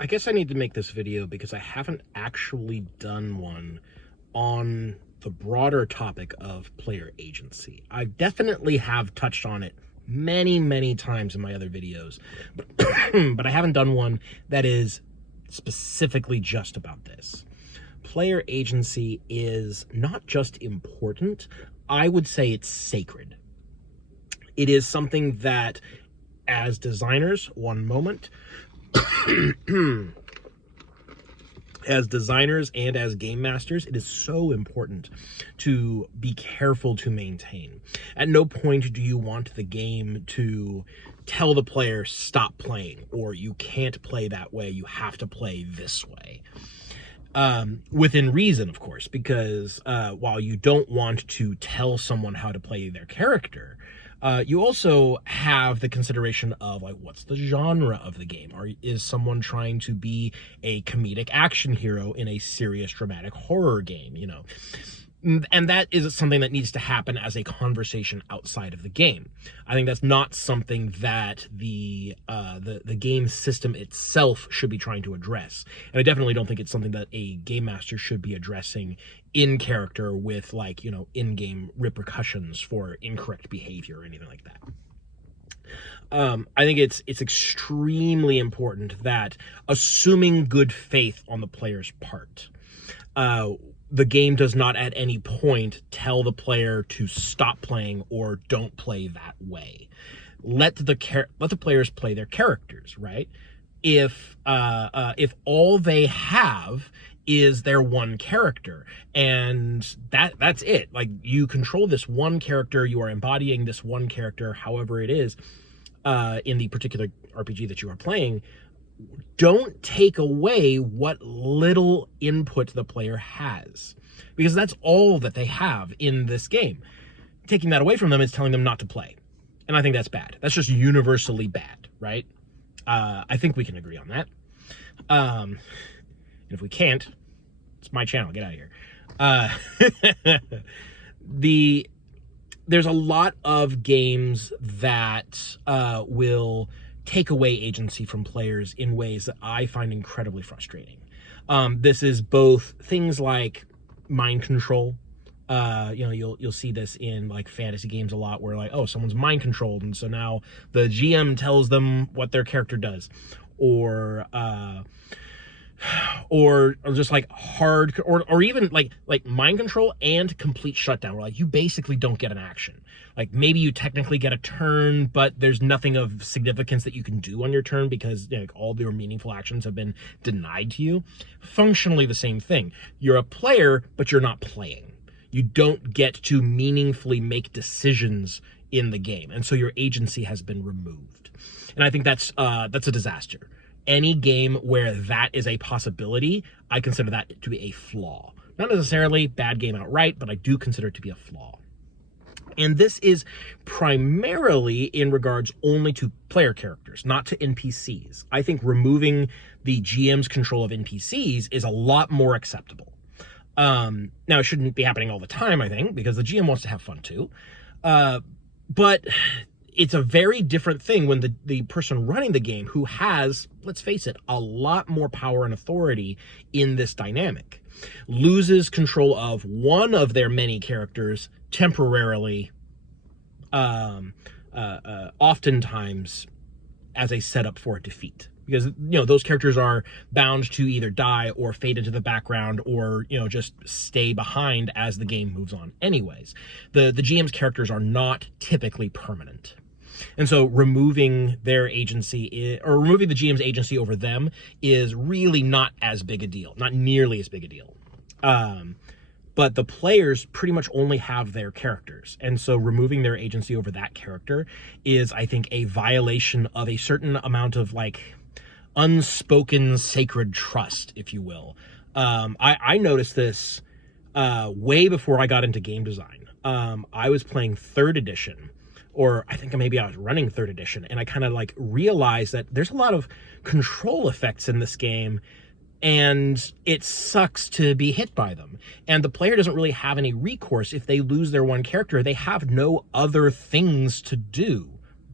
I guess I need to make this video because I haven't actually done one on the broader topic of player agency. I definitely have touched on it many times in my other videos, but, but I haven't done one that is specifically just about this. Player agency is not just important, I would say it's sacred. It is something that, as designers, one moment, as designers and as game masters, it is so important to be careful to maintain. At no point do you want the game to tell the player, stop playing, or you can't play that way, you have to play this way. Within reason, of course, because while you don't want to tell someone how to play their character, you also have the consideration of, like, what's the genre of the game? Is someone trying to be a comedic action hero in a serious dramatic horror game, you know? And that is something that needs to happen as a conversation outside of the game. I think that's not something that the game system itself should be trying to address. And I definitely don't think it's something that a game master should be addressing in character with, like, you know, in-game repercussions for incorrect behavior or anything like that. I think it's extremely important that, assuming good faith on the player's part, the game does not at any point tell the player to stop playing or don't play that way. Let the players play their characters, right? If all they have is their one character, and that's it. Like, you control this one character, you are embodying this one character, however it is, in the particular RPG that you are playing. Don't take away what little input the player has, because that's all that they have in this game. Taking that away from them is telling them not to play, and I think that's bad. That's just universally bad, right? I think we can agree on that. And if we can't, it's my channel. Get out of here. There's a lot of games that will take away agency from players in ways that I find incredibly frustrating. This is both things like mind control. You know, you'll see this in, like, fantasy games a lot, where, like, oh, someone's mind controlled, and so now the GM tells them what their character does, or just like hard, or even like mind control and complete shutdown, where, like, you basically don't get an action. Like, maybe you technically get a turn, but there's nothing of significance that you can do on your turn because, you know, like, all your meaningful actions have been denied to you. Functionally the same thing. You're a player, but you're not playing. You don't get to meaningfully make decisions in the game, and so your agency has been removed. And I think that's a disaster. Any game where that is a possibility, I consider that to be a flaw. Not necessarily bad game outright, but I do consider it to be a flaw. And this is primarily in regards only to player characters, not to NPCs. I think removing the GM's control of NPCs is a lot more acceptable. Now, it shouldn't be happening all the time, I think, because the GM wants to have fun too. But it's a very different thing when the person running the game, who has, let's face it, a lot more power and authority in this dynamic, loses control of one of their many characters temporarily, oftentimes as a setup for a defeat. Because, you know, those characters are bound to either die or fade into the background, or, you know, just stay behind as the game moves on anyways. The GM's characters are not typically permanent. And so removing their agency, or removing the GM's agency over them, is really not as big a deal, not nearly as big a deal. But the players pretty much only have their characters. And so removing their agency over that character is, I think, a violation of a certain amount of, like, unspoken sacred trust, if you will. I noticed this way before I got into game design. I was playing 3rd edition, or I think maybe I was running 3rd edition, and I kind of, like, realized that there's a lot of control effects in this game, and it sucks to be hit by them. And the player doesn't really have any recourse. If they lose their one character, they have no other things to do,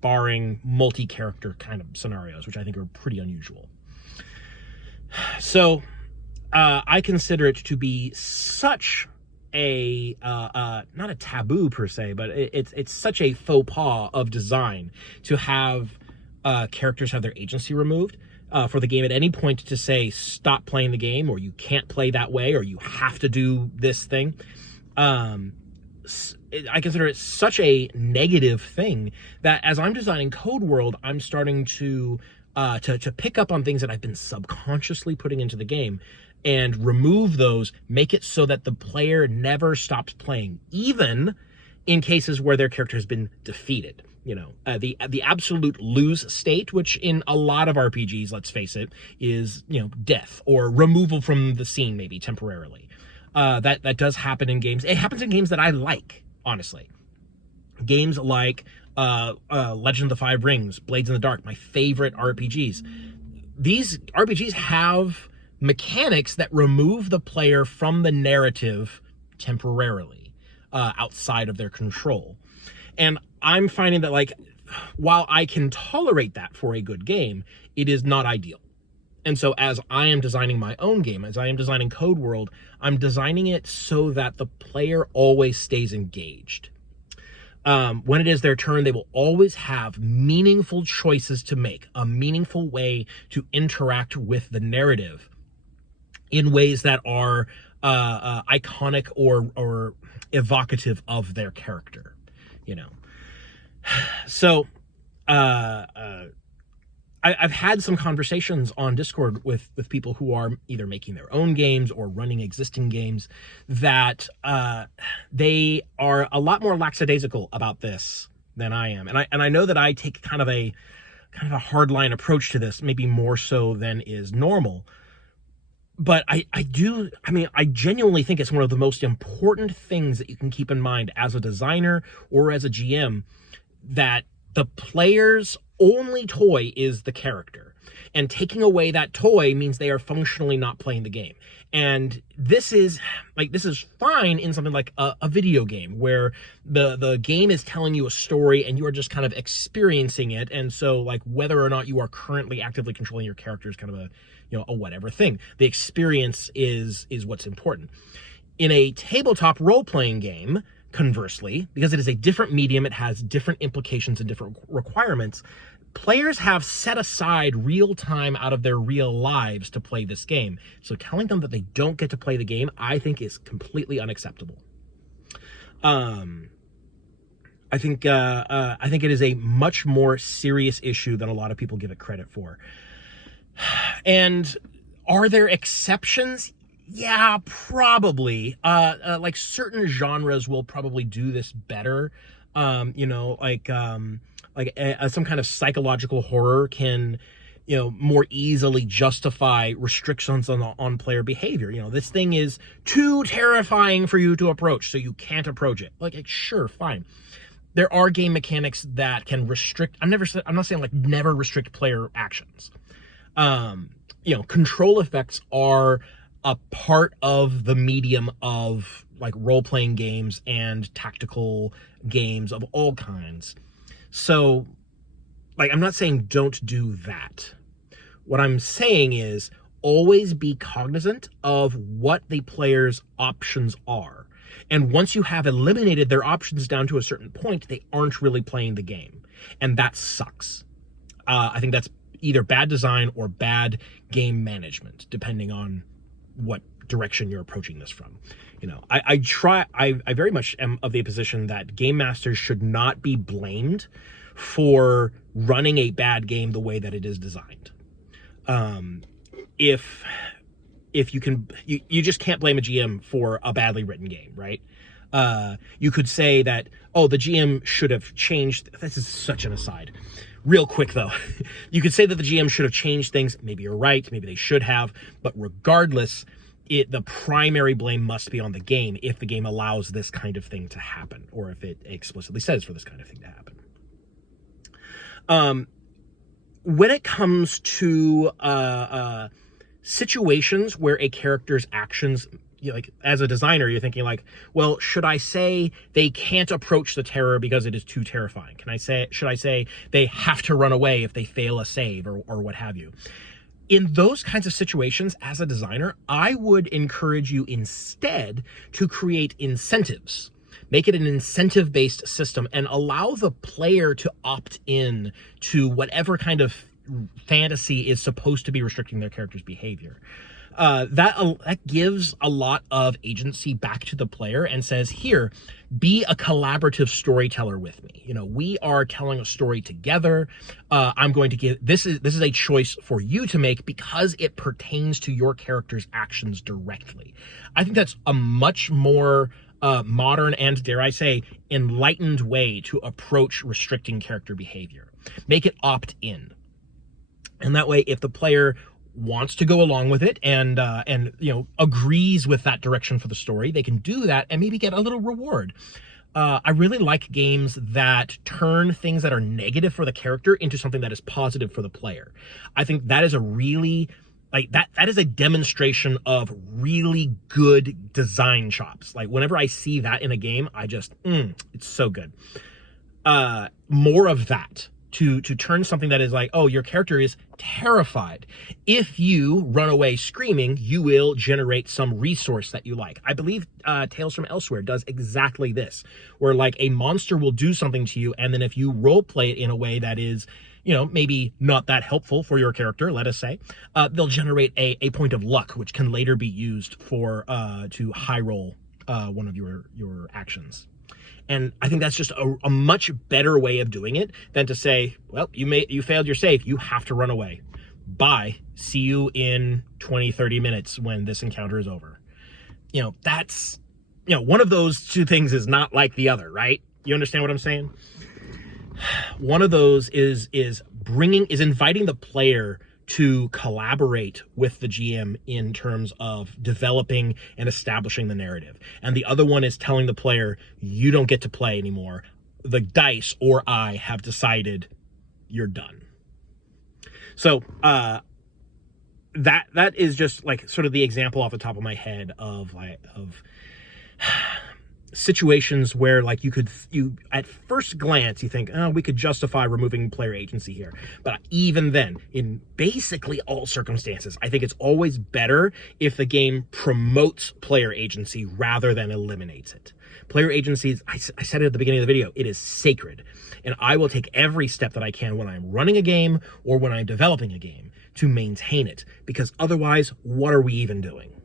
barring multi-character kind of scenarios, which I think are pretty unusual. So I consider it to be such a not a taboo per se, but it's such a faux pas of design to have characters have their agency removed for the game at any point, to say stop playing the game, or you can't play that way, or you have to do this thing. I consider it such a negative thing that as I'm designing Code World, I'm starting to pick up on things that I've been subconsciously putting into the game and remove those, make it so that the player never stops playing, even in cases where their character has been defeated. The absolute lose state, which in a lot of RPGs, let's face it, is, death or removal from the scene, maybe temporarily. That does happen in games. It happens in games that I like, honestly. Games like Legend of the Five Rings, Blades in the Dark, my favorite RPGs. These RPGs have mechanics that remove the player from the narrative temporarily, outside of their control. And I'm finding that, like, while I can tolerate that for a good game, it is not ideal. And so as I am designing my own game, as I am designing Code World, I'm designing it so that the player always stays engaged. When it is their turn, they will always have meaningful choices to make, a meaningful way to interact with the narrative in ways that are iconic or evocative of their character. So I've had some conversations on Discord with people who are either making their own games or running existing games that they are a lot more lackadaisical about this than I am. And I know that I take kind of a hardline approach to this, maybe more so than is normal. But I genuinely think it's one of the most important things that you can keep in mind as a designer or as a GM, that the player's only toy is the character. And taking away that toy means they are functionally not playing the game. And this is fine in something like a video game, where the game is telling you a story and you are just kind of experiencing it. And so, like, whether or not you are currently actively controlling your character is kind of a whatever thing. The experience is what's important. In a tabletop role-playing game, conversely, because it is a different medium, it has different implications and different requirements, players have set aside real time out of their real lives to play this game. So telling them that they don't get to play the game, I think, is completely unacceptable. I think it is a much more serious issue than a lot of people give it credit for. And are there exceptions? Yeah, probably. Like certain genres will probably do this better. Some kind of psychological horror can, more easily justify restrictions on player behavior. This thing is too terrifying for you to approach, so you can't approach it. Like, sure, fine. There are game mechanics that can restrict. I'm not saying, like, never restrict player actions. Control effects are a part of the medium of, like, role-playing games and tactical games of all kinds. So, like, I'm not saying don't do that. What I'm saying is always be cognizant of what the player's options are. And once you have eliminated their options down to a certain point, they aren't really playing the game. And that sucks. I think that's either bad design or bad game management, depending on what direction you're approaching this from. I very much am of the position that game masters should not be blamed for running a bad game the way that it is designed. If you just can't blame a GM for a badly written game, right? You could say that, the GM should have changed. This is such an aside. Real quick, though, you could say that the GM should have changed things. Maybe you're right. Maybe they should have. But regardless, the primary blame must be on the game if the game allows this kind of thing to happen, or if it explicitly says for this kind of thing to happen. When it comes to situations where a character's actions, like, as a designer, you're thinking, like, well, should I say they can't approach the terror because it is too terrifying? Should I say they have to run away if they fail a save, or what have you? In those kinds of situations, as a designer, I would encourage you instead to create incentives. Make it an incentive-based system and allow the player to opt in to whatever kind of fantasy is supposed to be restricting their character's behavior. That gives a lot of agency back to the player and says, here, be a collaborative storyteller with me. You know, we are telling a story together. I'm going to give, this is a choice for you to make because it pertains to your character's actions directly. I think that's a much more modern and, dare I say, enlightened way to approach restricting character behavior. Make it opt-in. And that way, if the player wants to go along with it and you know, agrees with that direction for the story, they can do that and maybe get a little reward. I really like games that turn things that are negative for the character into something that is positive for the player. I think that is a really, like, that is a demonstration of really good design chops. Like, whenever I see that in a game, I just, it's so good. More of that. To turn something that is like, oh, your character is terrified. If you run away screaming, you will generate some resource that you like. I believe Tales from Elsewhere does exactly this, where like a monster will do something to you, and then if you role play it in a way that is, you know, maybe not that helpful for your character, let us say, they'll generate a point of luck, which can later be used for to high roll one of your actions. And I think that's just a much better way of doing it than to say, well, you failed your save, you have to run away. Bye. See you in 20, 30 minutes when this encounter is over. You know, that's, you know, one of those two things is not like the other, right? You understand what I'm saying? One of those is inviting the player to collaborate with the GM in terms of developing and establishing the narrative. And the other one is telling the player, you don't get to play anymore. The dice or I have decided you're done. So that is just like sort of the example off the top of my head of situations where like you at first glance you think, oh, we could justify removing player agency here, but even then, in basically all circumstances, I think it's always better if the game promotes player agency rather than eliminates it. Player agency, I said it at the beginning of the video, it is sacred, and I will take every step that I can when I'm running a game or when I'm developing a game to maintain it, because otherwise, what are we even doing?